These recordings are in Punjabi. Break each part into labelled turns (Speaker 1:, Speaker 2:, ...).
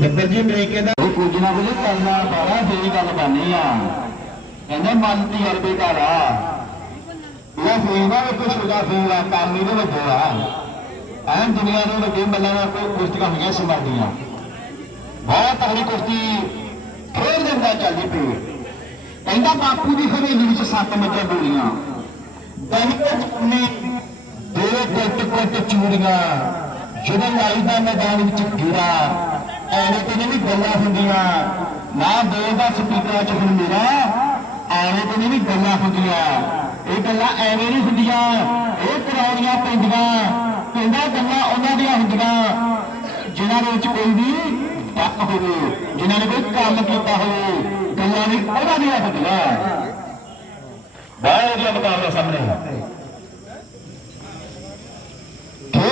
Speaker 1: ਬੱਬਰ ਜੀ ਬ੍ਰੇਕ ਕਹਿੰਦਾ ਉਹ ਕੁਝ ਨਾ ਕੁਝ ਕਰਨਾ ਪੈਣਾ ਫੇਰ ਗੱਲ ਬਣਨੀ ਆ। ਕਹਿੰਦੇ ਮਨ ਦੀ ਅਰਬੇ ਦਾ ਰਾ ਇਹ ਦਾ ਕੋਈ ਛੋਟਾ ਫੇਰ ਆ, ਕੰਮ ਹੀ ਦੇ ਵੱਡੇ ਆ ਦੁਨੀਆ ਦੇ ਵੱਡੇ ਮੱਲਾਂ ਨਾਲ ਕੋਈ ਕੁਸ਼ਤੀਆਂ ਹੋਈਆਂ ਸਮਾਦੀਆਂ ਬਹੁਤ ਤਗੜੀ ਕੁਸ਼ਤੀ ਖੇਡ ਦਿੰਦਾ ਚੱਲਦੀ ਪਈ ਕਹਿੰਦਾ ਬਾਪੂ ਦੀ ਹਵੇਲੀ ਵਿੱਚ ਸੱਤ ਮੱਝਾਂ ਬੋਲੀਆਂ। ਦੈਨਿਕ ਨੇ ਦੋ ਕੁੱਟ ਕੁੱਟ ਚੂੜੀਆਂ। ਜਦੋਂ ਲਾਈ ਦਾ ਮੈਦਾਨ ਵਿੱਚ ਗਿਰਾ ਐਵੇਂ ਤੇ ਨਹੀਂ ਗੱਲਾਂ ਹੁੰਦੀਆਂ। ਨਾ ਬੋਲਦਾ ਸਪੀਕਰਾਂ 'ਚ ਹੁਣ ਮੇਰਾ, ਐਵੇਂ ਤੇ ਨਹੀਂ ਗੱਲਾਂ ਹੁੰਦੀਆਂ। ਇਹ ਗੱਲਾਂ ਐਵੇਂ ਨਹੀਂ ਹੁੰਦੀਆਂ। ਇਹ ਕਰਾਉਣੀਆਂ ਪੈਂਦੀਆਂ ਕਹਿੰਦਾ ਗੱਲਾਂ ਉਹਨਾਂ ਦੀਆਂ ਹੁੰਦੀਆਂ। ਜਿਨ੍ਹਾਂ ਦੇ ਵਿੱਚ ਕੋਈ ਵੀ ਡੱਕ ਹੋਵੇ, ਜਿਨ੍ਹਾਂ ਨੇ ਕੋਈ ਕੰਮ ਕੀਤਾ ਹੋਵੇ, ਗੱਲਾਂ ਵੀ ਉਹਨਾਂ ਦੀਆਂ ਹੁੰਦੀਆਂ। ਬਹੁਤ ਵਧੀਆ ਮੁਕਾਬਲਾ ਸਾਹਮਣੇ। ਖੇਡ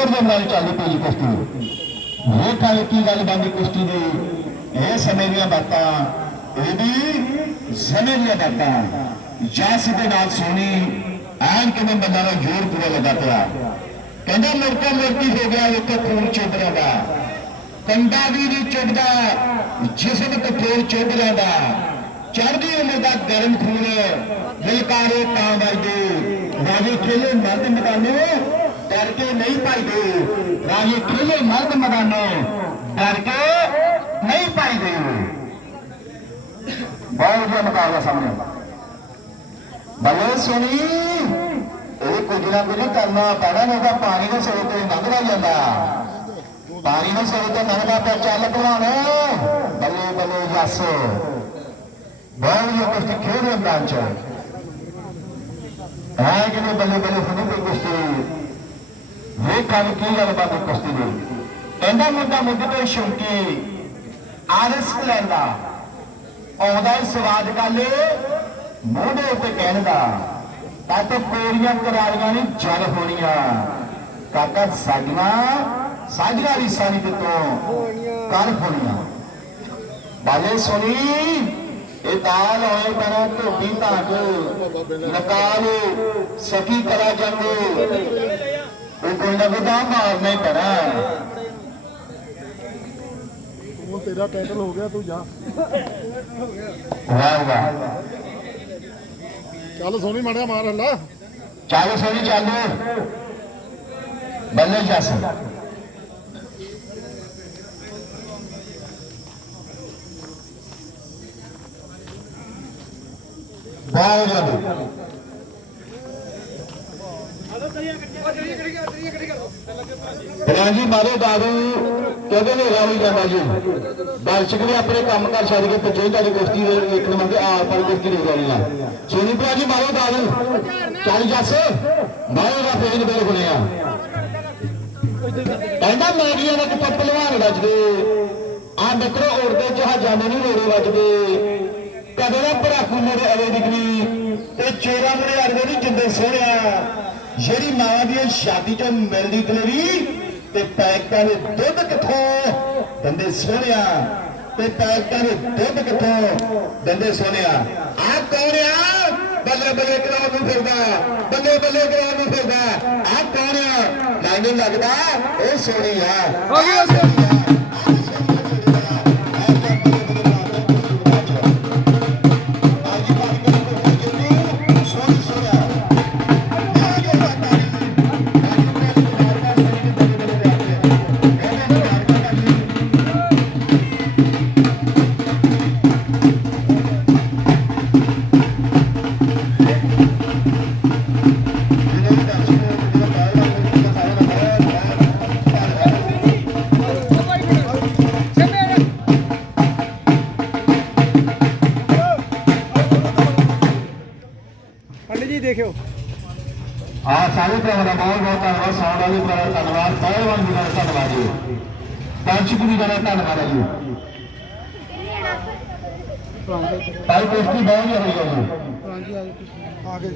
Speaker 1: ਦੇ ਨਾਲ ਚੱਲਦੀ ਪਈ ਕੁਸ਼ਤੀ। ਇਹ ਕੱਲ ਕੀ ਗੱਲ ਬੰਦੀ ਕੁਸ਼ਤੀ ਦੀ? ਇਹ ਸਮੇਂ ਦੀਆਂ ਬਾਤਾਂ, ਇਹ ਵੀ ਸਮੇਂ ਦੀਆਂ ਬਾਤਾਂ। ਜਸ ਦੇ ਨਾਲ ਸੋਣੀ ਐਨ ਕਿਵੇਂ ਬੰਦਾ ਦਾ ਜ਼ੋਰ ਪੂਰਾ ਲੱਗਾ ਪਿਆ। ਕਹਿੰਦਾ, ਲੜਕਾ ਲੜਕੀ ਹੋ ਗਿਆ, ਇੱਕ ਖੂਨ ਚੁੱਪ ਜਾਂਦਾ ਕੰਡਾ ਵੀ ਨਹੀਂ ਚੁੱਪਦਾ ਜਿਸਮ ਤੇ ਖੂਨ ਚੁੱਪ ਜਾਂਦਾ ਚੜ੍ਹਦੀ ਉਮਰ ਦਾ ਗਰਮ ਖੂਨ ਦਿਲਕਾਰੇ ਤਾਂ ਵਰਗੇ। ਰਾਜੇ ਖੇਲੇ ਮਰਦ ਮਕਾਨੇ ਡਰ ਕੇ ਨਹੀਂ ਪਾਈਦੇ ਰਾਜੇ ਖੇਲੇ ਮਰਦ ਮੈਦਾਨੋ ਡਰ ਕੇ ਨਹੀਂ ਪਾਈਦੇ ਬਹੁਤ ਵਧੀਆ ਮੁਕਾਬਲਾ ਸਾਹਮਣੇ ਬੱਲੇ ਸੁਣੀ ਇਹ ਕੁਝ ਨਾ ਕੁਝ ਕਰਨਾ ਪੈਣਾ ਨਹੀਂ ਤਾਂ ਪਾਣੀ ਦੇ ਸਿਰ ਤੇ ਲੰਘਦਾ ਜਾਂਦਾ। ਪਾਣੀ ਦੇ ਸਿਰ ਤੇ ਲੰਘਦਾ ਪਿਆ ਚੱਲ ਭਰਾਉਣ ਬੱਲੇ ਬੱਲੇ ਜੱਸ। ਬਹੁਤ ਵਧੀਆ ਕੁਸ਼ਤੀ ਖੇਡ ਰਿਹਾ ਮੈਦਾਨ ਚ। ਹੈ ਕਿ ਬੱਲੇ ਬੱਲੇ ਹੁੰਦੀ ਕੋਈ ਕੁਸ਼ਤੀ? ਇਹ ਕੰਮ ਕੀ ਗੱਲ ਬਾਤ ਕੁਸ਼ਤੀ ਦੀ? ਕਹਿੰਦਾ ਮੁੰਡਾ ਮੁੰਡੇ ਤੋਂ ਸ਼ੌਂਕੀ ਆਰਸ ਲੈਂਦਾ। ਆਉਂਦਾ ਹੀ ਸਵਾਦ ਗੱਲ ਮੋਢੇ ਉੱਤੇ ਕਹਿਣ ਦਾ ਤਾਂ ਤੇ ਕੋਰੀਆਂ ਕਰਾਰੀਆਂ ਨਹੀਂ, ਜਲ ਹੋਣੀਆਂ। ਕਾਕਾ ਸਾਜਣਾ ਸਾਜਣਾ ਦੀ ਸਾਨੀ ਤੇ ਕਰ ਹੋਣੀਆਂ। ਬਾਲੇ ਸੁਣੀ, ਇਹ ਤਾਲ ਹੋਏ ਪਰ ਧੋਬੀ ਧਾਕ ਨਕਾਲ, ਸਕੀ ਕਰਾ ਜਾਂਦੇ ਉਹ ਕੋਈ ਨਾ ਕੋਈ ਤਾਂ ਮਾਰਨਾ ਹੀ ਪੈਣਾ।
Speaker 2: ਹੁਣ ਤੇਰਾ ਟਾਈਟਲ ਹੋ ਗਿਆ ਤੂੰ ਜਾ।
Speaker 1: ਵਾਹ ਵਾਹ।
Speaker 2: ਚੱਲ ਸੋਨੀ ਮਾੜਿਆ ਮਾਰ ਹੱਲਾ।
Speaker 1: ਚੱਲ ਸੋਨੀ ਚੱਲ। ਬੱਲੇ ਜੱਸ। ਬਹੁਤ ਵਧੀਆ ਜੀ ਮਾਰੇ ਦਾਦੂ। ਕਹਿੰਦੇ ਨੇ ਰਾਣੀ ਜਾਂਦਾ ਜੀ। ਦਰਸ਼ਕ ਨੇ ਆਪਣੇ ਕੰਮ ਕਰ ਛੱਡ ਕੇ ਪਿੱਛੇ ਤੁਹਾਡੀ ਕੁਸ਼ਤੀ ਦੇ ਵੇਖਣ ਮੰਗੇ ਆਰ ਪਰ ਕੁਸ਼ਤੀ ਨਹੀਂ ਕਰਨੀ ਆ ਸੋਨੀ ਭਰਾ ਜੀ, ਮਾਰੋ ਦਾਦੂ। ਚੱਲ ਜੱਸ। ਮਾਰੋ ਦਾ ਫੇਰ ਬੇਲ ਬਣਿਆ ਕਹਿੰਦਾ ਮੈਡੀਆ ਦਾ ਕਿਤੇ ਪਹਿਲਵਾਨ ਵੱਜਦੇ। ਆ ਮਿੱਤਰੋ, ਉੜਦੇ ਜਹਾਜ਼ਾਂ ਦੇ ਨਹੀਂ ਰੋੜੇ ਵੱਜਦੇ। ਕਦੇ ਨਾ ਭਰਾਕੂ ਮੇਰੇ ਅਵੇ ਦਿਖਣੀ ਤੇ ਚੋਰਾਂ ਮੇਰੇ ਅੜਦੇ ਨਹੀਂ ਜਿੰਦੇ ਸੋਹਣਿਆ। ਜਿਹੜੀ ਮਾਂ ਦੀ ਸ਼ਾਦੀ ਚੋਂ ਮਿਲਦੀ ਦਲੇਰੀ ਤੇ ਪੈਕਾਂ ਦੇ ਦੁੱਧ ਕਿੱਥੋਂ ਦੰਦੇ ਸੋਹਣਿਆ? ਤੇ ਪੈਕਾਂ ਦੇ ਦੁੱਧ ਕਿੱਥੋਂ ਦੰਦੇ ਸੋਹਣਿਆ? ਆ ਕੌਣ ਆ? ਬੱਲੇ ਬੱਲੇ ਕਰਾ ਨੂੰ ਫਿਰਦਾ। ਬੱਲੇ ਬੱਲੇ ਕਰਾ ਨੂੰ ਫਿਰਦਾ। ਆ ਕੌਣ ਆ? ਮੈਨੂੰ ਲੱਗਦਾ ਉਹ ਸੋਹਣੀ ਆ। ਹੋ ਗਿਆ
Speaker 2: ਪੰਡਿਤ ਜੀ ਦੇਖਿਓ।
Speaker 1: ਆ ਸਾਰੇ ਭਰਾਵਾਂ ਦਾ ਬਹੁਤ ਬਹੁਤ ਧੰਨਵਾਦ ਸਾਊਂਡ ਵਾਲੇ ਭਰਾਵਾਂ ਦਾ ਧੰਨਵਾਦ ਪਹਿਲਵਾਨ ਜੀ ਦਾ ਧੰਨਵਾਦ ਜੀ। ਜੀ ਦਾ ਧੰਨਵਾਦ ਹੈ ਜੀ। ਭਾਈ ਕੁਸ਼ਤੀ ਬਹੁਤ ਹੀ ਹੋਈ ਹੈ ਜੀ।
Speaker 2: ਹਾਂਜੀ ਆ ਗਏ